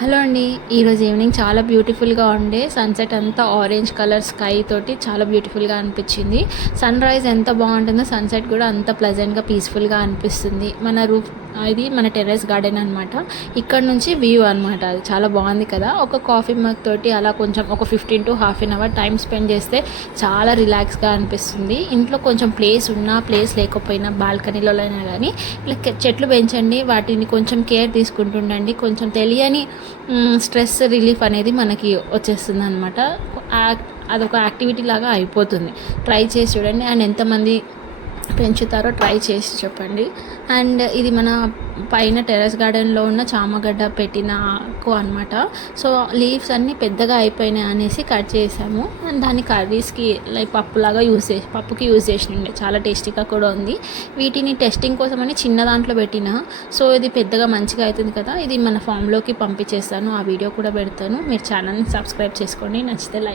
Hello అండి. ఈరోజు evening చాలా బ్యూటిఫుల్గా ఉండే సన్సెట్ అంతా ఆరెంజ్ కలర్ స్కై తోటి చాలా బ్యూటిఫుల్గా అనిపించింది. సన్ రైజ్ ఎంత బాగుంటుందో సన్సెట్ కూడా అంత ప్లెజెంట్గా పీస్ఫుల్గా అనిపిస్తుంది. ఇది మన టెర్రస్ గార్డెన్ అనమాట. ఇక్కడ నుంచి వ్యూ అనమాట. అది చాలా బాగుంది కదా. ఒక కాఫీ మగ్ తోటి అలా కొంచెం ఒక 15 to half an hour time spend చేస్తే చాలా రిలాక్స్గా అనిపిస్తుంది. ఇంట్లో కొంచెం ప్లేస్ ఉన్నా ప్లేస్ లేకపోయినా బాల్కనీలో అయినా కానీ ఇలా చెట్లు పెంచండి, వాటిని కొంచెం కేర్ తీసుకుంటుండండి. కొంచెం తెలియని స్ట్రెస్ రిలీఫ్ అనేది మనకి వచ్చేస్తుంది అనమాట. అదొక యాక్టివిటీ లాగా అయిపోతుంది. ట్రై చేసి చూడండి. అండ్ ఎంతమంది పెంచుతారో ట్రై చేసి చెప్పండి. అండ్ ఇది మన పైన టెర్రస్ గార్డెన్లో ఉన్న చామగడ్డ పెట్టిన ఆకు అనమాట. సో లీవ్స్ అన్నీ పెద్దగా అయిపోయినాయి అనేసి కట్ చేసాము. అండ్ దాన్ని కర్రీస్కి లైక్ పప్పుకి యూజ్ చేసినండి. చాలా టేస్టీగా కూడా ఉంది. వీటిని టెస్టింగ్ కోసం అని చిన్న దాంట్లో పెట్టిన. సో ఇది పెద్దగా మంచిగా అవుతుంది కదా. ఇది మన ఫామ్లోకి పంపించేస్తాను. ఆ వీడియో కూడా పెడతాను. మీరు ఛానల్ని సబ్స్క్రైబ్ చేసుకోండి. నచ్చితే లైక్